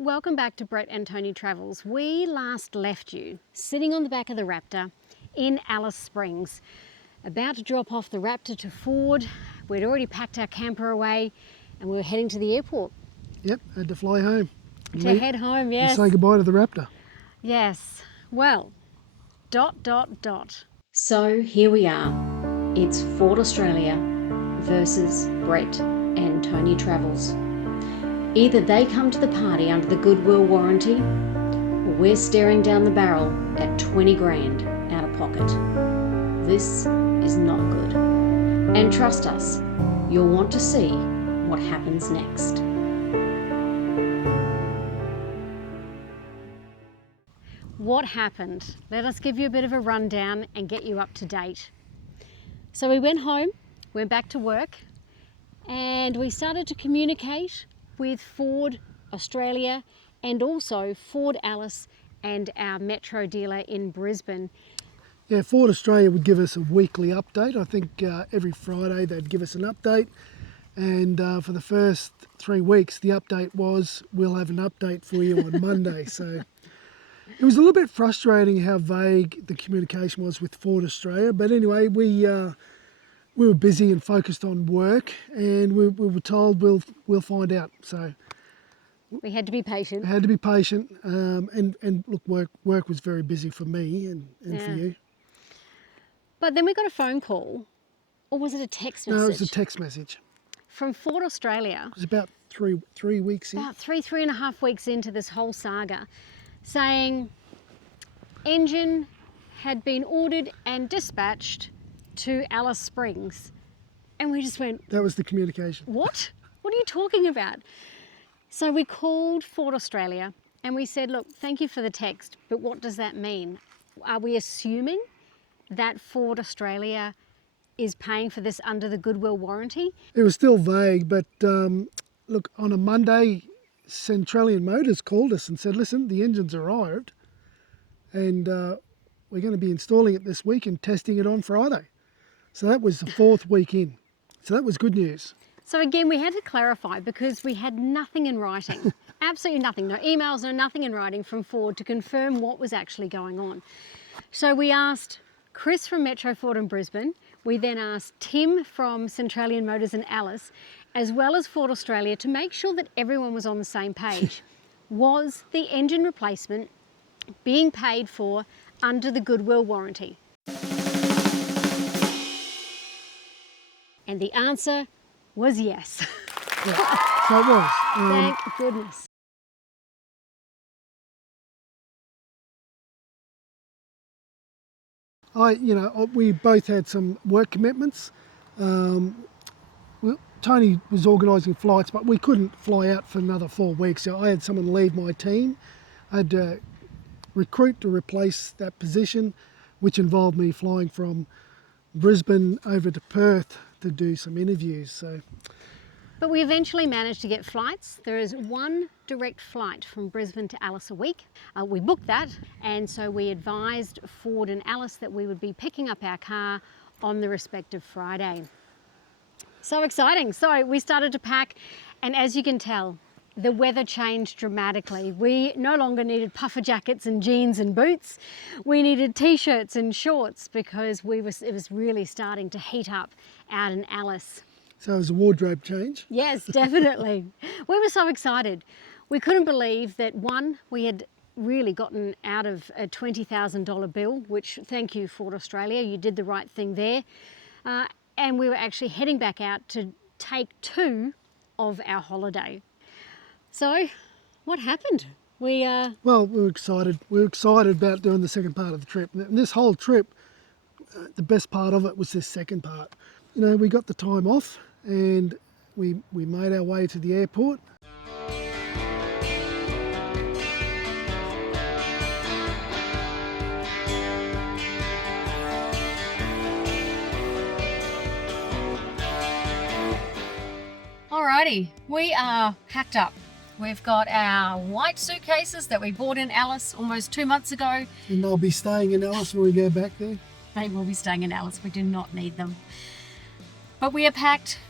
Welcome back to Brett and Tony Travels. We last left you sitting on the back of the Raptor in Alice Springs, about to drop off the Raptor to Ford. We'd already packed our camper away and we were heading to the airport. Yep, had to fly home. Head home, yes. And say goodbye to the Raptor. Yes. Well, ... So here we are. It's Ford Australia versus Brett and Tony Travels. Either they come to the party under the goodwill warranty, or we're staring down the barrel at 20 grand out of pocket. This is not good. And trust us, you'll want to see what happens next. What happened? Let us give you a bit of a rundown and get you up to date. So we went home, went back to work, and we started to communicate with Ford Australia and also Ford Alice and our Metro dealer in Brisbane. Yeah, Ford Australia would give us a weekly update. I think every Friday they'd give us an update. And for the first 3 weeks, the update was, we'll have an update for you on Monday. So it was a little bit frustrating how vague the communication was with Ford Australia. But anyway, we were busy and focused on work, and we were told we'll find out. So we had to be patient. We had to be patient, and look, work was very busy for me and for you. But then we got a phone call, or was it a text message? No, it was a text message. From Ford Australia. It was about three weeks in. About three and a half weeks into this whole saga, saying engine had been ordered and dispatched to Alice Springs. And we just went... That was the communication. What? What are you talking about? So we called Ford Australia and we said, look, thank you for the text, but what does that mean? Are we assuming that Ford Australia is paying for this under the goodwill warranty? It was still vague, but look, on a Monday, Centralian Motors called us and said, listen, the engine's arrived and we're going to be installing it this week and testing it on Friday. So that was the 4th week in. So that was good news. So again, we had to clarify because we had nothing in writing, absolutely nothing, no emails, no nothing in writing from Ford to confirm what was actually going on. So we asked Chris from Metro Ford in Brisbane. We then asked Tim from Centralian Motors and Alice, as well as Ford Australia, to make sure that everyone was on the same page. Was the engine replacement being paid for under the goodwill warranty? And the answer was yes. Yeah, so it was. Thank goodness. We both had some work commitments. Tony was organising flights, but we couldn't fly out for another 4 weeks. So I had someone leave my team. I had to recruit to replace that position, which involved me flying from Brisbane over to Perth to do some interviews. But we eventually managed to get flights. There is one direct flight from Brisbane to Alice a week. We booked that, and so we advised Ford and Alice that we would be picking up our car on the respective Friday. So exciting. So we started to pack, and as you can tell, the weather changed dramatically. We no longer needed puffer jackets and jeans and boots. We needed t-shirts and shorts because it was really starting to heat up out in Alice. So it was a wardrobe change. Yes, definitely. We were so excited. We couldn't believe that, one, we had really gotten out of a $20,000 bill, which, thank you, Ford Australia, you did the right thing there. And we were actually heading back out to take 2 of our holiday. So, what happened? Well, we were excited. We were excited about doing the second part of the trip. And this whole trip, the best part of it was this second part. We got the time off and we made our way to the airport. Alrighty, we are packed up. We've got our white suitcases that we bought in Alice almost 2 months ago. And they'll be staying in Alice when we go back there. They will be staying in Alice. We do not need them. But we are packed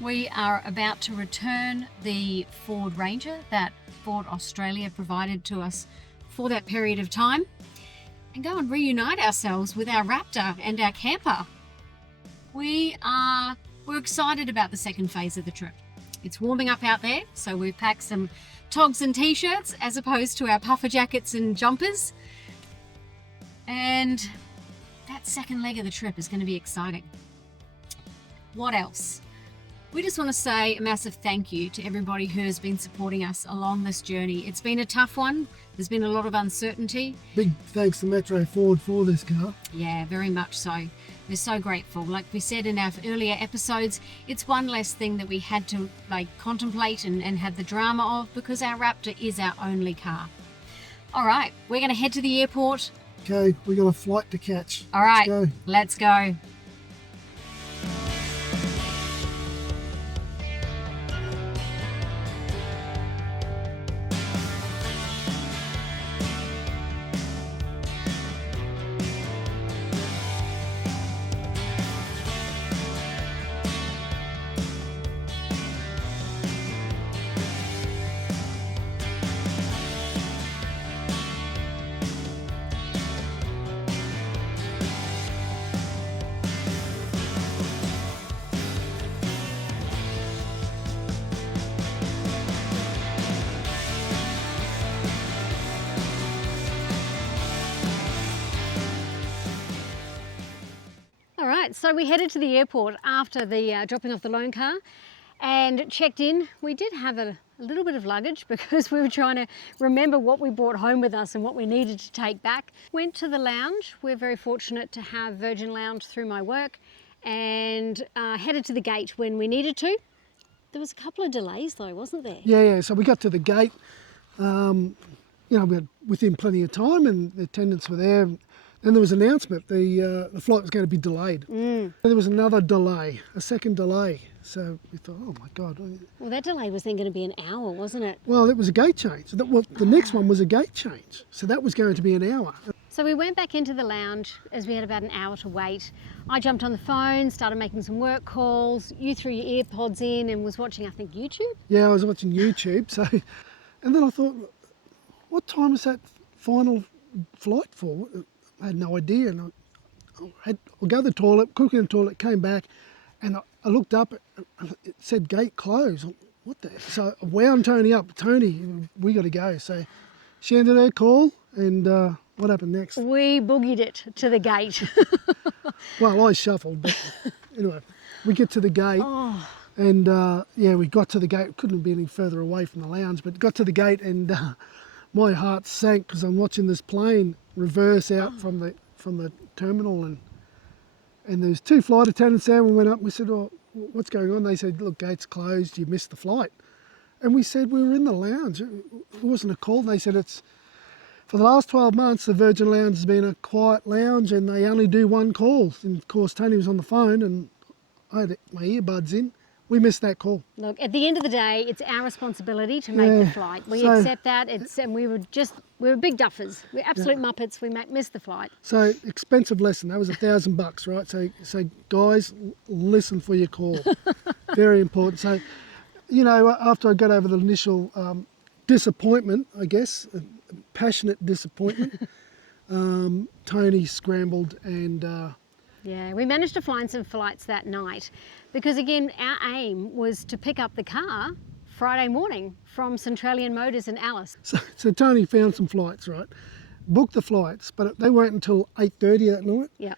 We are about to return the Ford Ranger that Ford Australia provided to us for that period of time and go and reunite ourselves with our Raptor and our camper. We're excited about the second phase of the trip. It's warming up out there, so we've packed some togs and t-shirts as opposed to our puffer jackets and jumpers. And that second leg of the trip is going to be exciting. What else? We just want to say a massive thank you to everybody who has been supporting us along this journey. It's been a tough one. There's been a lot of uncertainty. Big thanks to Metro Ford for this car. Yeah, very much so. We're so grateful. Like we said in our earlier episodes, it's one less thing that we had to contemplate and have the drama of, because our Raptor is our only car. All right, we're going to head to the airport. Okay, we got a flight to catch. All right, let's go. So we headed to the airport after the dropping off the loan car and checked in. We did have a little bit of luggage because we were trying to remember what we brought home with us and what we needed to take back. Went to the lounge. We're very fortunate to have Virgin Lounge through my work, and headed to the gate when we needed to. There was a couple of delays though, wasn't there? Yeah. So we got to the gate. We were within plenty of time, and the attendants were there. Then there was an announcement the flight was going to be delayed. There was another delay, a second delay. So we thought, oh my God. Well, that delay was then going to be an hour, wasn't it? Well, it was a gate change. The next one was a gate change. So that was going to be an hour. So we went back into the lounge as we had about an hour to wait. I jumped on the phone, started making some work calls. You threw your earpods in and was watching, I think, YouTube? Yeah, I was watching YouTube. And then I thought, what time was that final flight for? I had no idea, and I'll go to the toilet, quickly in the toilet, came back, and I looked up, and it said gate closed. What the? So I wound Tony up. Tony, we got to go. So she ended her call, and what happened next? We boogied it to the gate. Well, I shuffled, but anyway, we get to the gate, and we got to the gate. Couldn't be any further away from the lounge, but got to the gate, and my heart sank because I'm watching this plane reverse out from the terminal, and there's two flight attendants there. We went up and we said, oh, what's going on? They said, look, gate's closed, you missed the flight. And we said, we were in the lounge, it wasn't a call. And they said, it's for the last 12 months the Virgin Lounge has been a quiet lounge and they only do one call. And of course Tony was on the phone and I had my earbuds in. We missed that call. Look, at the end of the day, it's our responsibility to make the flight. We accept that. And we were big duffers. We're absolute muppets. We missed the flight. So expensive lesson. That was $1,000, right? So guys, listen for your call. Very important. So, after I got over the initial disappointment, I guess, passionate disappointment, Tony scrambled and. We managed to find some flights that night because, again, our aim was to pick up the car Friday morning from Centralian Motors in Alice. So Tony found some flights, right? Booked the flights, but they weren't until 8:30 that night. Yeah.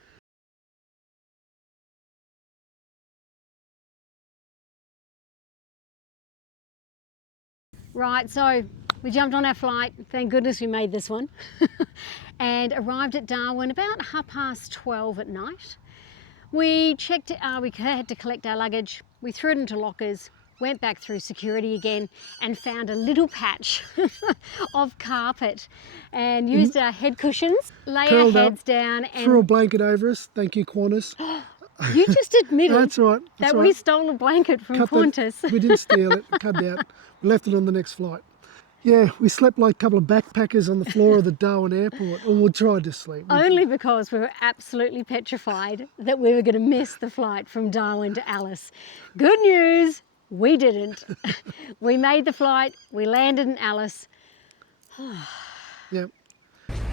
Right, so we jumped on our flight. Thank goodness we made this one. And arrived at Darwin about 12:30 at night. We checked, we had to collect our luggage. We threw it into lockers, went back through security again and found a little patch of carpet and used our head cushions, lay our heads down and threw a blanket over us. Thank you, Qantas. You just admitted That's right. That's that right. we stole a blanket from Qantas. We didn't steal it, cut it out. We left it on the next flight. Yeah, we slept like a couple of backpackers on the floor of the Darwin airport, or we tried to sleep. Only because we were absolutely petrified that we were going to miss the flight from Darwin to Alice. Good news, we didn't. We made the flight, we landed in Alice. Yep,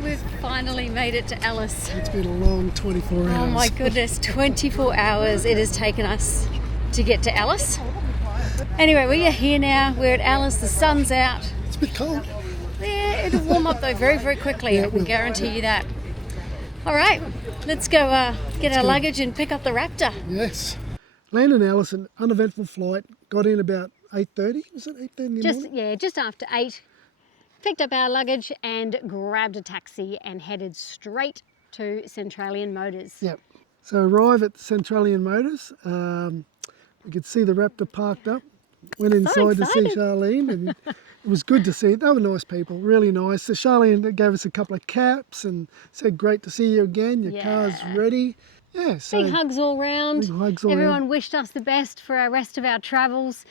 We've finally made it to Alice. it's been a long 24 hours. Oh my goodness, 24 hours it has taken us to get to Alice. Anyway, we are here now, we're at Alice, the sun's out. It's a bit cold. Yeah, it'll warm up though very, very quickly, Yeah, I it can will. guarantee you that. All right, let's go get our luggage and pick up the Raptor. Yes. Landed in Alice, an uneventful flight. Got in about 8:30. Was it 8:30 in the morning? Just after 8, picked up our luggage and grabbed a taxi and headed straight to Centralian Motors. Yep. So arrive at Centralian Motors. We could see the Raptor parked up. Went inside to see excited. Charlene, and it was good to see. They were nice people, really nice. So Charlene gave us a couple of caps and said, "Great to see you again. Your car's ready." Yeah. So Big hugs all round. big hugs all Everyone round. wished us the best for our rest of our travels.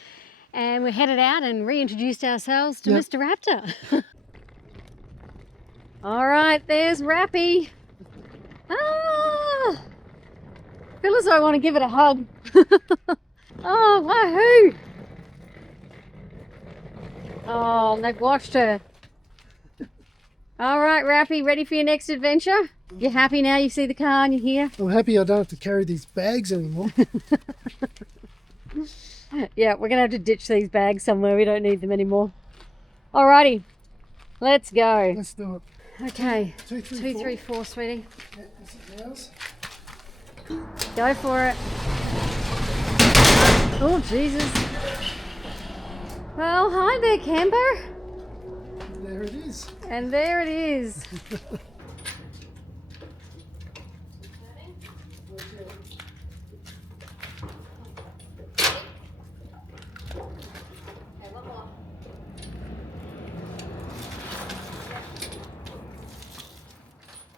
And we headed out and reintroduced ourselves to Yep. Mr. Raptor. All right, there's Rappy. Ah, feel as though I want to give it a hug. Oh, wahoo! Oh, they've washed her. All right, Rappy, ready for your next adventure? You happy now? You see the car and you're here? I'm happy I don't have to carry these bags anymore. Yeah, we're gonna have to ditch these bags somewhere. We don't need them anymore. Alrighty, let's go. Let's do it. Okay, 2, 3, 4. 234, sweetie. Yeah, this is ours. Go for it. Oh, Jesus. Well, hi there, camper. There it is. And there it is.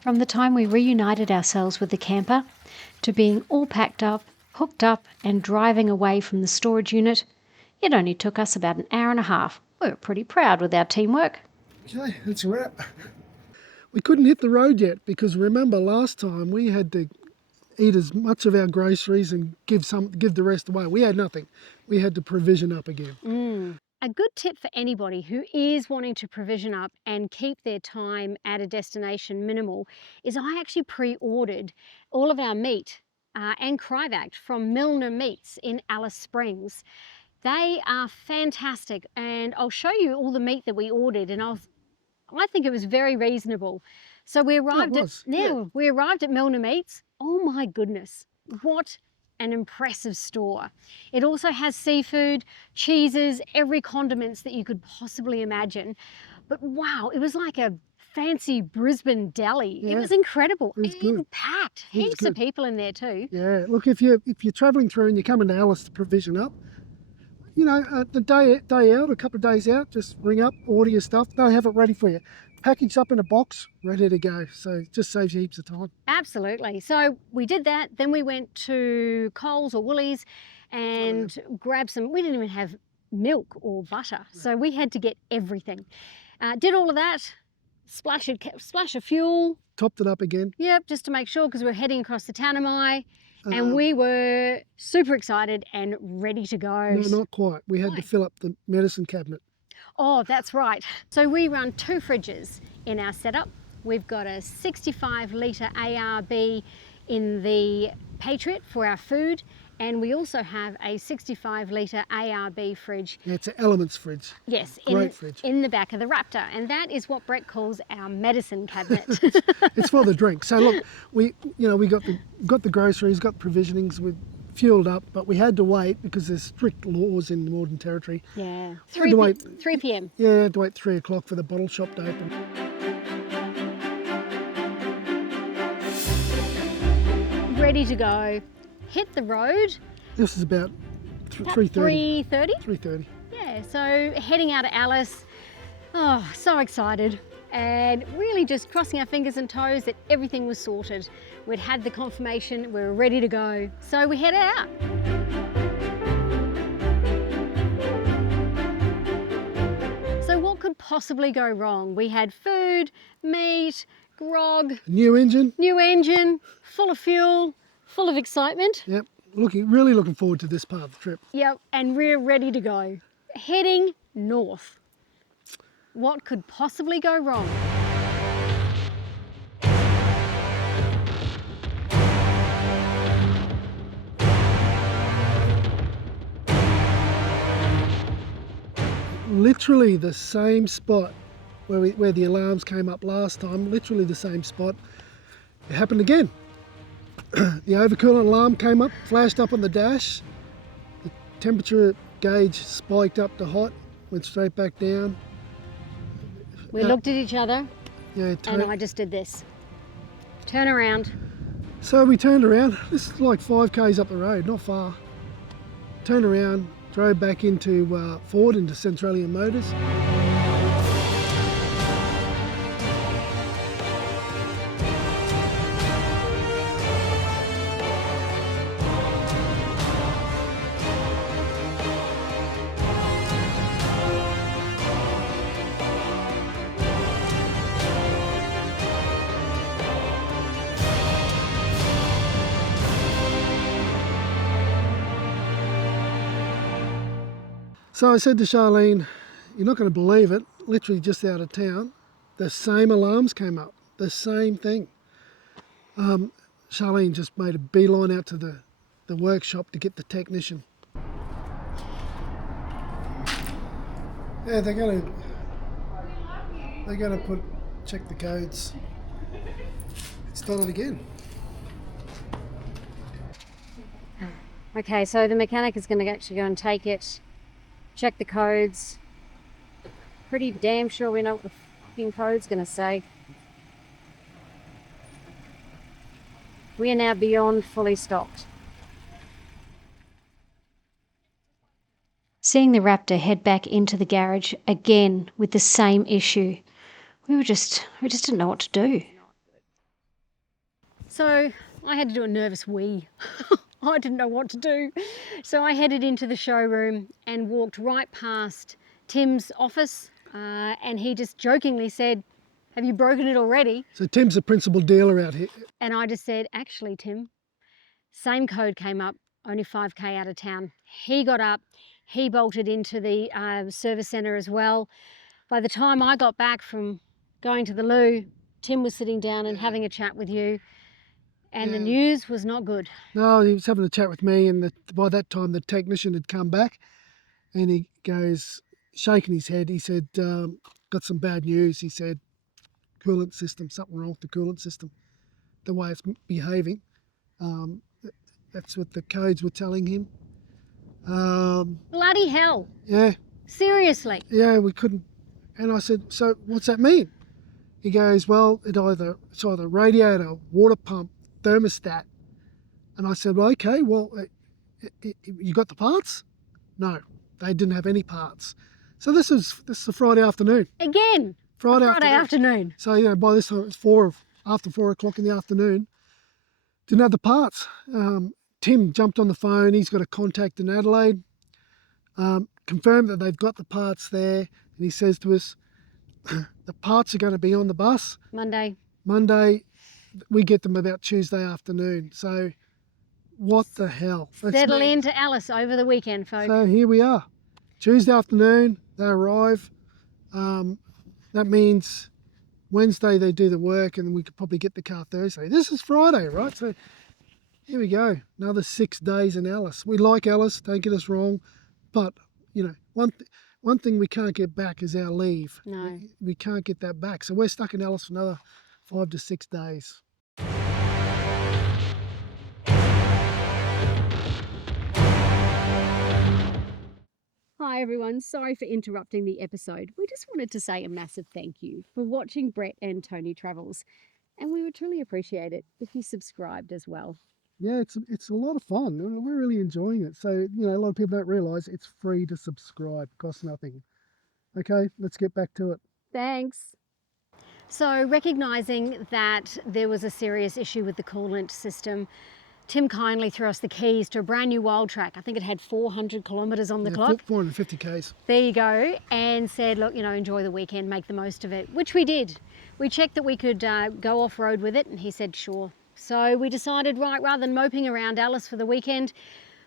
From the time we reunited ourselves with the camper to being all packed up, hooked up and driving away from the storage unit, it only took us about an hour and a half. We were pretty proud with our teamwork. Okay, that's a wrap. We couldn't hit the road yet because remember last time we had to eat as much of our groceries and give the rest away. We had nothing. We had to provision up again. A good tip for anybody who is wanting to provision up and keep their time at a destination minimal is I actually pre-ordered all of our meat and cryovac from Milner Meats in Alice Springs. They are fantastic, and I'll show you all the meat that we ordered, and I think it was very reasonable. So we arrived we arrived at Milner Meats. Oh my goodness, what an impressive store. It also has seafood, cheeses, every condiments that you could possibly imagine. But wow, it was like a fancy Brisbane deli. Yeah, it was incredible. it was good. Packed. It was Heaps of good. people in there too. Yeah, look, if you're travelling through and you're coming to Alice to provision up, you know, the day out, a couple of days out, just ring up, order your stuff. They'll have it ready for you. Packaged up in a box, ready to go. So it just saves you heaps of time. Absolutely. So we did that. Then we went to Coles or Woolies and grabbed some. We didn't even have milk or butter. So we had to get everything. Did all of that. Splash of fuel. Topped it up again. Yep, just to make sure because we're heading across the Tanami. And we were super excited and ready to go. No, not quite. We had to fill up the medicine cabinet. Oh, that's right. So we run 2 fridges in our setup. We've got a 65 litre ARB in the Patriot for our food, and we also have a 65 litre ARB fridge. Yeah, it's an Elements fridge. Yes, Great fridge. in the back of the Raptor, and that is what Brett calls our medicine cabinet. It's for the drink. So look, we got the groceries, got the provisionings, we fueled up, but we had to wait because there's strict laws in the Northern Territory. Yeah, Had to wait. 3 p.m. Yeah, had to wait 3 o'clock for the bottle shop to open. Ready to go. Hit the road. This is about 3:30. 3:30. 3:30. Yeah, so heading out of Alice. Oh, so excited. And really just crossing our fingers and toes that everything was sorted. We'd had the confirmation, we were ready to go. So we headed out. So what could possibly go wrong? We had food, meat, grog, New engine. new engine, full of fuel, full of excitement. Yep. Really looking forward to this part of the trip. Yep, and we're ready to go. Heading north. What could possibly go wrong? Literally the same spot where the alarms came up last time, literally the same spot. It happened again. The overcoolant alarm came up, flashed up on the dash. The temperature gauge spiked up to hot, went straight back down. We looked at each other Yeah, and I just did this. Turn around. So we turned around. This is like 5 k's up the road, not far. Turned around, drove back into Ford, into Centralia Motors. So I said to Charlene, you're not going to believe it, literally just out of town, the same alarms came up, the same thing. Charlene just made a beeline out to the workshop to get the technician. Yeah, they're going to check the codes. It's done it again. Okay, so the mechanic is going to actually go and take it, check the codes. Pretty damn sure we know what the fucking code's going to say. We are now beyond fully stocked. Seeing the Raptor head back into the garage again with the same issue, we just didn't know what to do. So I had to do a nervous wee. I didn't know what to do. So I headed into the showroom and walked right past Tim's office, and he just jokingly said, "Have you broken it already?" So Tim's the principal dealer out here. And I just said, "Actually, Tim, same code came up, only 5k out of town." He got up, he bolted into the service centre as well. By the time I got back from going to the loo, Tim was sitting down and having a chat with you, and the news was not good. No, he was having a chat with me, and by that time the technician had come back, and he goes, shaking his head, he said, got some bad news. He said, coolant system, something wrong with the coolant system, the way it's behaving. That's what the codes were telling him. Bloody hell. Yeah. Seriously. Yeah, we couldn't. And I said, so what's that mean? He goes, well, it's either radiator, water pump, thermostat. And I said, well, okay, well, you got the parts? No, they didn't have any parts. So this is a Friday afternoon. Again. Friday afternoon. So, by this time it's after 4 o'clock in the afternoon. Didn't have the parts. Tim jumped on the phone. He's got a contact in Adelaide. Confirmed that they've got the parts there. And he says to us, the parts are going to be on the bus. Monday. We get them about Tuesday afternoon. So what the hell? Settle into Alice over the weekend, folks. So here we are. Tuesday afternoon, they arrive. That means Wednesday they do the work, and we could probably get the car Thursday. This is Friday, right? So here we go. Another 6 days in Alice. We like Alice, don't get us wrong. But, one thing we can't get back is our leave. No. We can't get that back. So we're stuck in Alice for another 5 to 6 days. Hi everyone, sorry for interrupting the episode. We just wanted to say a massive thank you for watching Brett and Tony Travels, and we would truly appreciate it if you subscribed as well. Yeah, it's a lot of fun. We're really enjoying it. So, a lot of people don't realise it's free to subscribe, costs nothing. Okay, let's get back to it. Thanks. So, recognising that there was a serious issue with the coolant system, Tim kindly threw us the keys to a brand new wild track. I think it had 400 kilometres on the clock. 450 k's. There you go. And said, look, enjoy the weekend, make the most of it, which we did. We checked that we could go off-road with it, and he said, sure. So we decided, right, rather than moping around Alice for the weekend,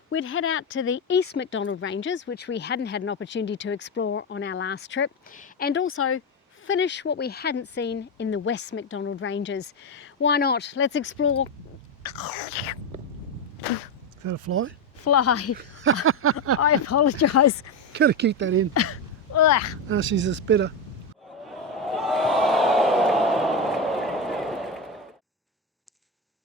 we'd head out to the East Macdonnell Ranges, which we hadn't had an opportunity to explore on our last trip, and also finish what we hadn't seen in the West Macdonnell Ranges. Why not? Let's explore. Is that a fly? Fly. I apologise. Gotta keep that in. Ugh. Oh, she's a spitter.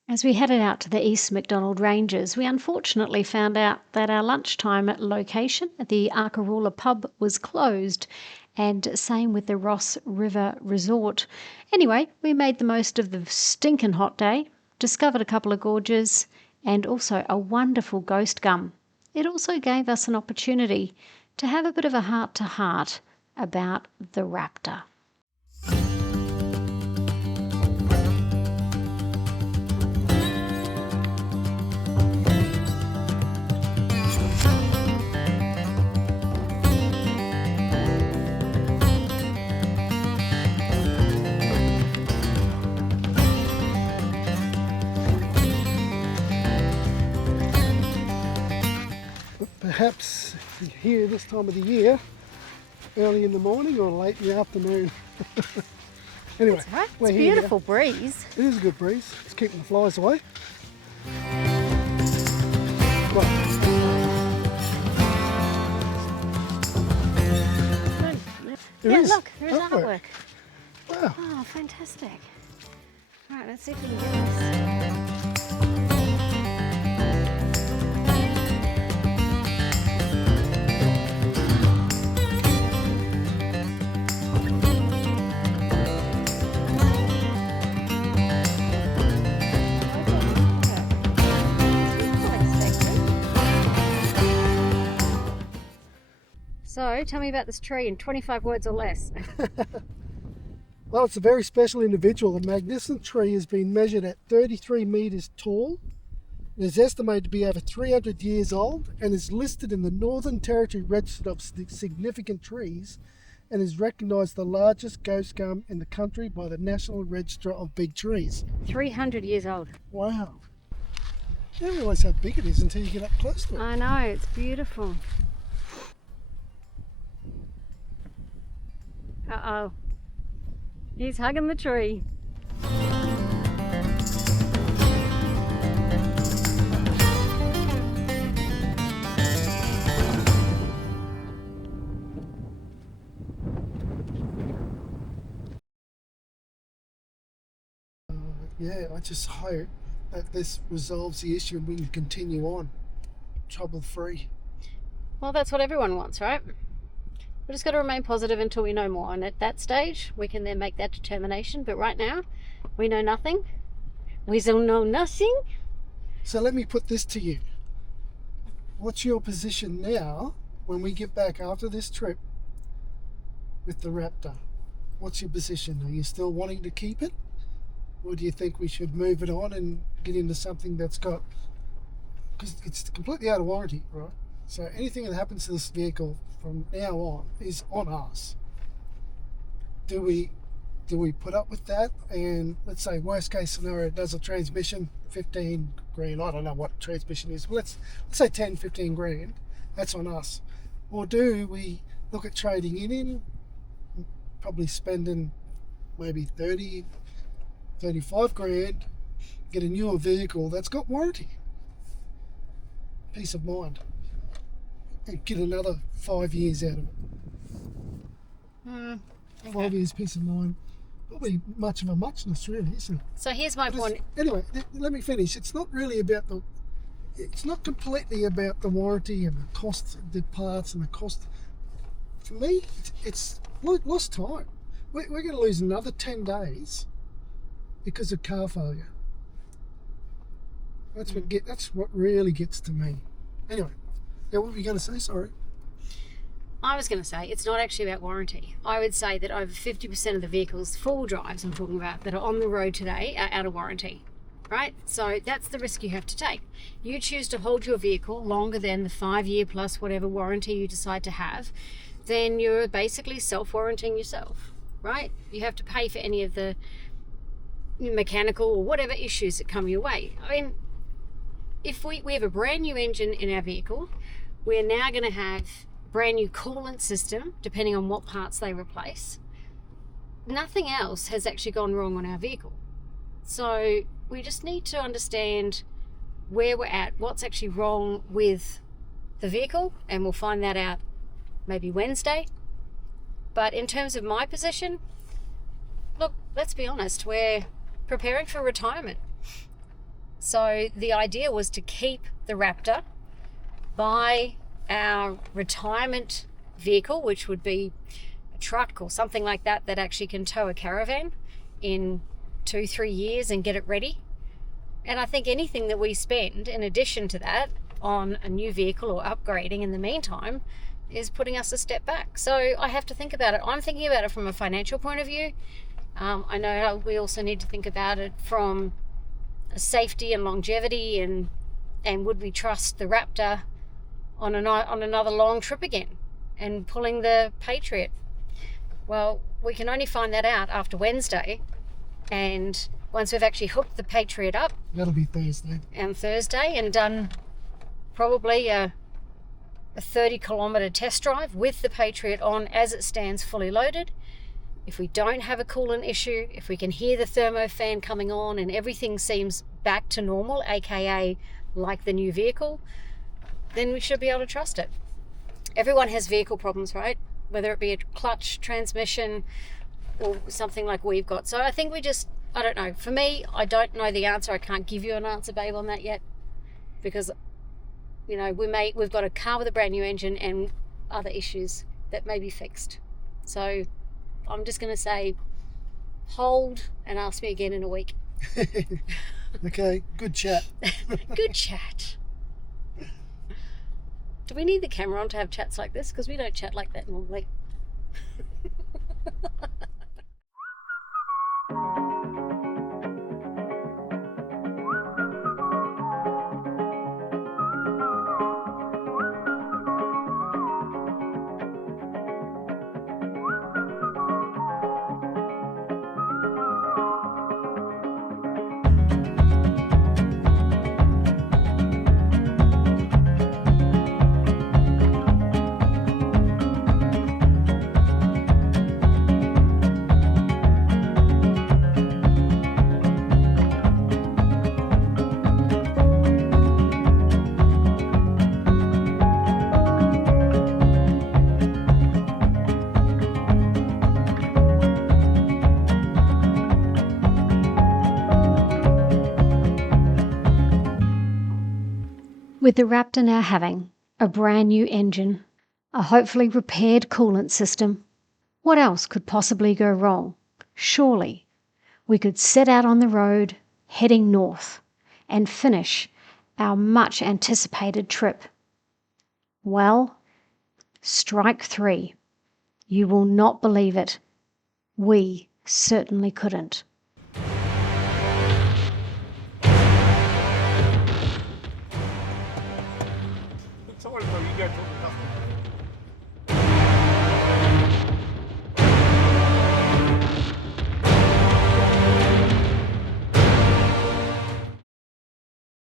As we headed out to the East Macdonnell Ranges, we unfortunately found out that our lunchtime location at the Arkaroola pub was closed, and same with the Ross River Resort. Anyway, we made the most of the stinking hot day, discovered a couple of gorges, and also a wonderful ghost gum. It also gave us an opportunity to have a bit of a heart-to-heart about the Raptor. Perhaps here this time of the year, early in the morning or late in the afternoon. Anyway, That's right. we're It's a here beautiful breeze. It is a good breeze. It's keeping the flies away. Yeah, look, there's artwork. artwork. Wow. Oh, fantastic. All right, let's see if we can do this. So, tell me about this tree in 25 words or less. Well, it's a very special individual. The magnificent tree has been measured at 33 metres tall. It is estimated to be over 300 years old and is listed in the Northern Territory Register of Significant Trees and is recognised the largest ghost gum in the country by the National Register of Big Trees. 300 years old. Wow. You don't realise how big it is until you get up close to it. I know, it's beautiful. Uh-oh. He's hugging the tree. Yeah, I just hope that this resolves the issue and we can continue on trouble-free. Well, that's what everyone wants, right? We've just got to remain positive until we know more. And at that stage, we can then make that determination. But right now, we know nothing. We still know nothing. So let me put this to you. What's your position now when we get back after this trip with the Raptor? What's your position? Are you still wanting to keep it? Or do you think we should move it on and get into something that's got... Because it's completely out of warranty, right? So anything that happens to this vehicle from now on is on us. Do we put up with that? And let's say worst case scenario, it does a transmission, 15 grand. I don't know what transmission is. But let's say 10, 15 grand. That's on us. Or do we look at trading it in, probably spending maybe 30, 35 grand, get a newer vehicle that's got warranty, peace of mind, and get another 5 years out of it. Okay. 5 years peace of mind. Probably much of a muchness, really, isn't it? So here's my point. Anyway, let me finish. It's not really about it's not completely about the warranty and the cost of the parts and the cost. For me, it's lost time. We're going to lose another 10 days because of car failure. That's what really gets to me. Anyway, yeah, what were you going to say? Sorry. I was going to say, it's not actually about warranty. I would say that over 50% of the vehicles, four-wheel drives I'm talking about, that are on the road today are out of warranty. right? So that's the risk you have to take. You choose to hold your vehicle longer than the 5-year plus whatever warranty you decide to have, then you're basically self-warranting yourself, right? You have to pay for any of the mechanical or whatever issues that come your way. I mean, if we have a brand new engine in our vehicle, we're now going to have a brand new coolant system, depending on what parts they replace. Nothing else has actually gone wrong on our vehicle. So we just need to understand where we're at, what's actually wrong with the vehicle, and we'll find that out maybe Wednesday. But in terms of my position, look, let's be honest, we're preparing for retirement. So the idea was to keep the Raptor, buy our retirement vehicle, which would be a truck or something like that that actually can tow a caravan in 2-3 years and get it ready. And I think anything that we spend in addition to that on a new vehicle or upgrading in the meantime is putting us a step back. So I have to think about it. I'm thinking about it from a financial point of view. I know we also need to think about it from safety and longevity, and would we trust the Raptor on another long trip again, and pulling the Patriot. Well, we can only find that out after Wednesday, and once we've actually hooked the Patriot up, That'll be Thursday. And done probably a 30-kilometre test drive with the Patriot on as it stands fully loaded. If we don't have a coolant issue, if we can hear the thermo fan coming on and everything seems back to normal, aka like the new vehicle, then we should be able to trust it. Everyone has vehicle problems, right? Whether it be a clutch, transmission, or something like we've got. So I think I don't know. For me, I don't know the answer. I can't give you an answer, babe, on that yet, because we've got a car with a brand new engine and other issues that may be fixed. So I'm just going to say hold and ask me again in a week. Okay, good chat. Good chat. Do we need the camera on to have chats like this? Because we don't chat like that normally. With the Raptor now having a brand new engine, a hopefully repaired coolant system, what else could possibly go wrong? Surely we could set out on the road heading north and finish our much anticipated trip. Well, strike 3. You will not believe it. We certainly couldn't.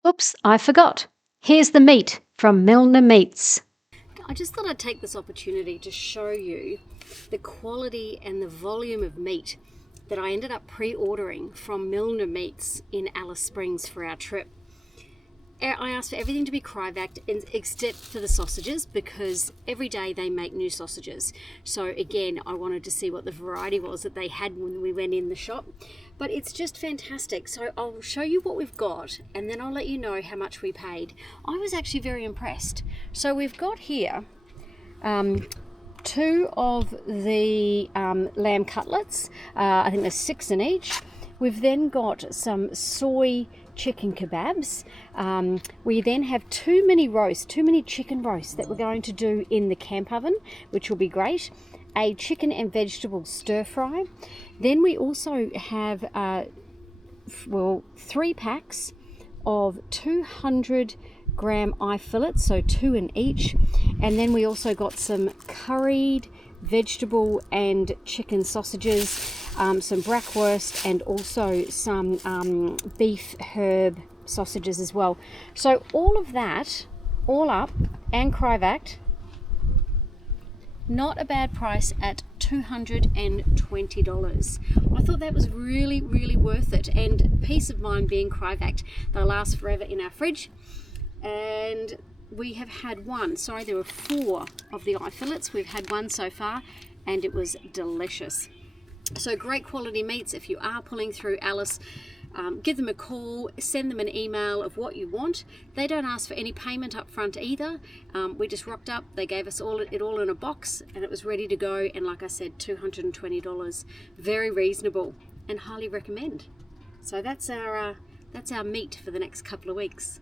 Oops, I forgot. Here's the meat from Milner Meats. I just thought I'd take this opportunity to show you the quality and the volume of meat that I ended up pre-ordering from Milner Meats in Alice Springs for our trip. I asked for everything to be cryovac except for the sausages, because every day they make new sausages. So again, I wanted to see what the variety was that they had when we went in the shop. But it's just fantastic. So I'll show you what we've got, and then I'll let you know how much we paid. I was actually very impressed. So we've got here 2 of the lamb cutlets. I think there's 6 in each. We've then got some soy chicken kebabs. We then have 2 mini chicken roasts that we're going to do in the camp oven, which will be great. A chicken and vegetable stir fry. Then we also have well, 3 packs of 200-gram eye fillets, so 2 in each. And then we also got some curried vegetable and chicken sausages, some bratwurst, and also some beef herb sausages as well. So all of that, all up, and cryovac, not a bad price at $220. I thought that was really, really worth it, and peace of mind being cryovac. They'll last forever in our fridge. And we have had there were 4 of the eye fillets. We've had 1 so far, and it was delicious. So great quality meats. If you are pulling through Alice, give them a call, send them an email of what you want. They don't ask for any payment up front either. We just rocked up, they gave us it all in a box, and it was ready to go. And like I said, $220, very reasonable, and highly recommend. So that's our meat for the next couple of weeks.